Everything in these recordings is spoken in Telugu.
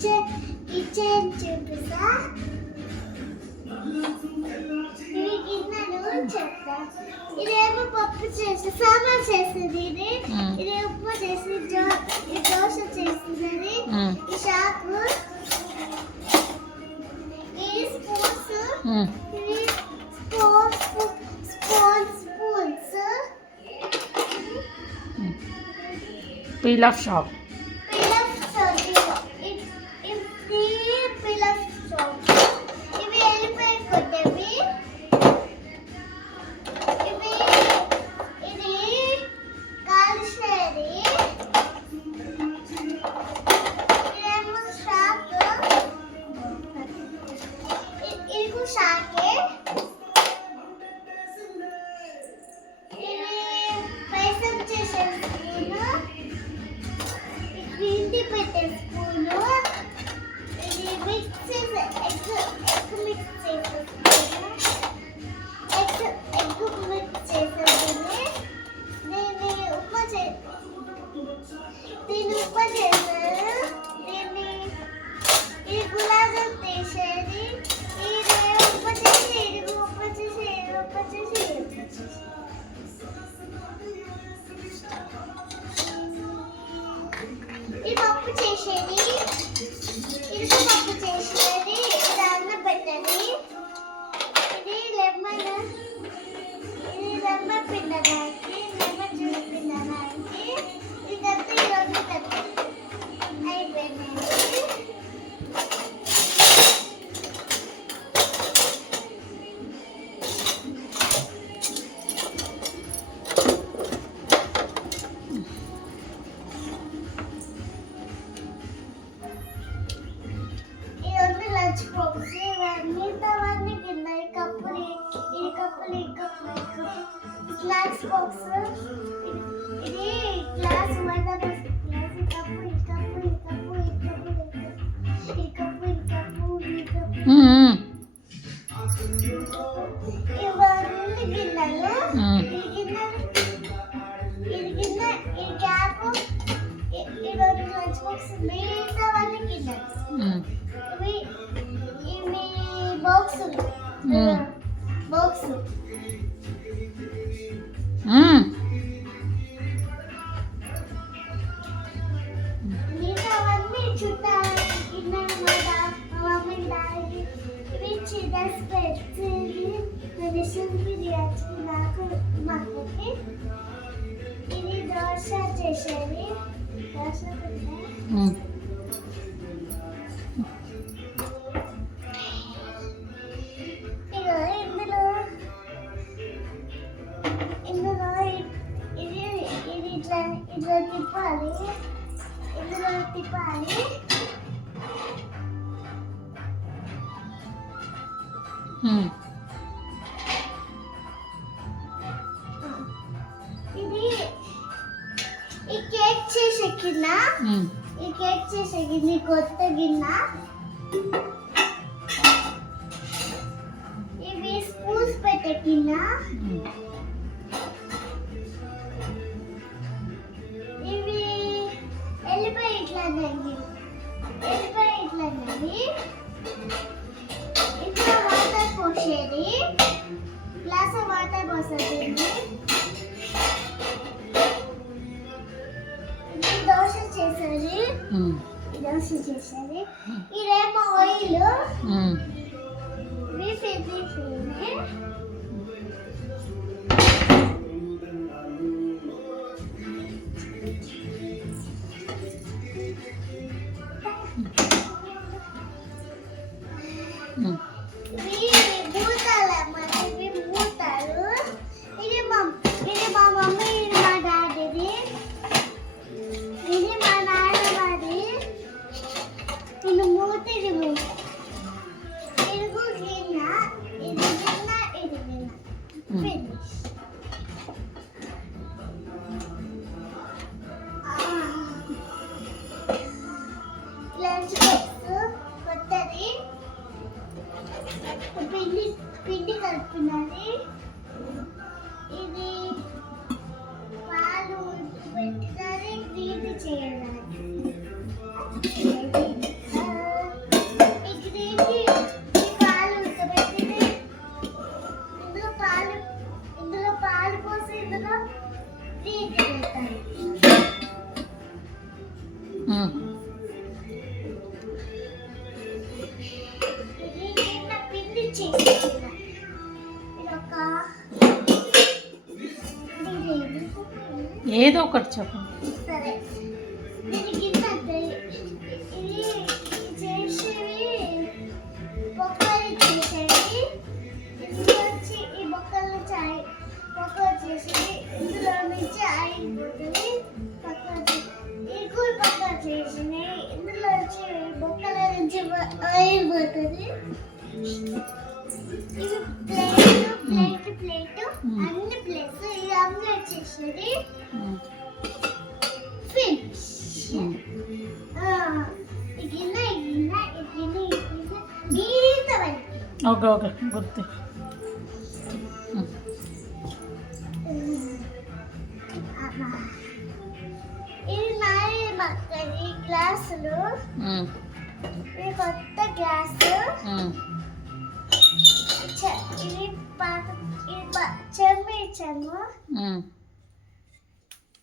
కిచెన్ చూపిస్తా. ఇవి గిన్నెలు చెప్తా. ఇదేమో పప్పు చేసి సాంబార్ చేస్తుంది. ఇది ఉప్మా చేసి దోశ చేస్తుంది. ఈ షాకు ఇది స్పూన్స్. ఇది spoons. Peel off shop. Glass box. ఇది గ్లాస్ వాటర్ ఇవన్నీ గిన్నెలు. ఇది గిన్నె, ఈ క్యాప్, ఇవన్నీ లంచ్ బాక్స్. మిగతావన్నీ గిన్నెలు. ఇవి బాక్స్. మిగతావన్నీ చుట్టాలి గిన్నెలు. మా మమ్మీ డాడీ ఇవి చిన్నస్ పెట్టి మెడిసిన్ బిర్యానీ నాకు మాకు. ఇది దోశ చేసేది. దోశ ఇందులో తిప్పాలి. ఇది ఈ కేక్ చేసే గిన్నె. ఈ కేక్ చేసే గిన్నె కొత్త గిన్నె. ఇవి స్పూన్స్ పెట్టే గిన్నె. ఇవి ఎల్లిపాయ ఇట్లాంటివి. ఇంట్లో వాటర్ పోసేది. గ్లాస్ వాటర్ పోసేది. దోశ చేసేది. ఇదేమో ఆయిల్. ఇది మా మమ్మీ, ఇది మా డాడీది. ఇది మా నాన్నది. ఇది మూతి. ఇది గిన్నె. ఇది గిన్నె. ఫినిష్. లంచ్ బాక్స్ కొత్తది. పిండి కలుపుతున్నది. ఇది పాలు పెట్టినది. ఇది చేయాలి. ఇది నిన్న పిండి చేసిన ఇదొక ఇది ఏదో ఒకటి చెప్పు. సరే దీని కింద ఇది చేసేవి బొక్కలు చేసేవి ఇందులో వచ్చి ఈ బొక్కలు చాయ్ బొక్కలు చేసేవి ఇందులో నుంచి ఆయిల్ పోతుంది ఇది కూడా పక్క చేసినాయి ఇందులో వచ్చి బొక్కల నుంచి ఆయిల్ పోతుంది ఇది ప్లేట్ అన్ని ప్లేట్స్ ఇది ఆమ్లెట్ చేసేది ఫినిష్ ఓకే ఓకే గుర్తు. ఇది నాయి మక్కని గ్లాసులు ఇది కొత్త గ్లాసు ఇది పాత ఇది చెమ్మ ఇచ్చాము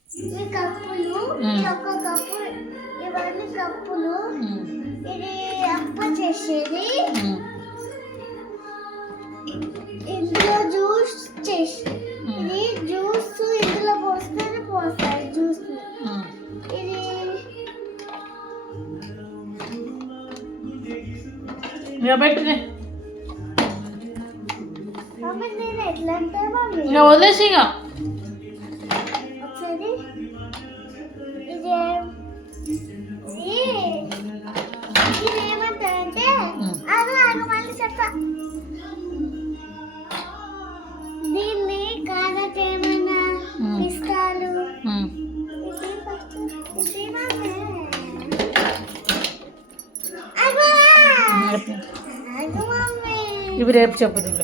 ఇవి కప్పులు ఇది ఒక కప్పు ఇవన్నీ కప్పులు ఇది అప్ప చేసేది ఇందులో జ్యూస్ చేసి ఇది జ్యూస్ ఇందులో పోస్తారు జ్యూస్ ఇది ఇక పెట్టినే మమ్మీ నేను ఎట్లా అంటే మమ్మీ ఇక వదిలేసి ఇక ఒకసారి ఇది ఇది ఏమంటారంటే అది మళ్ళీ చెప్తా దీన్ని కానకేమన్నా పిస్తాలు ఇది ఫస్ట్ ఇది మమ్మీ అగో మమ్మీ ఇవి రేపు చెప్పు దీంట్లో.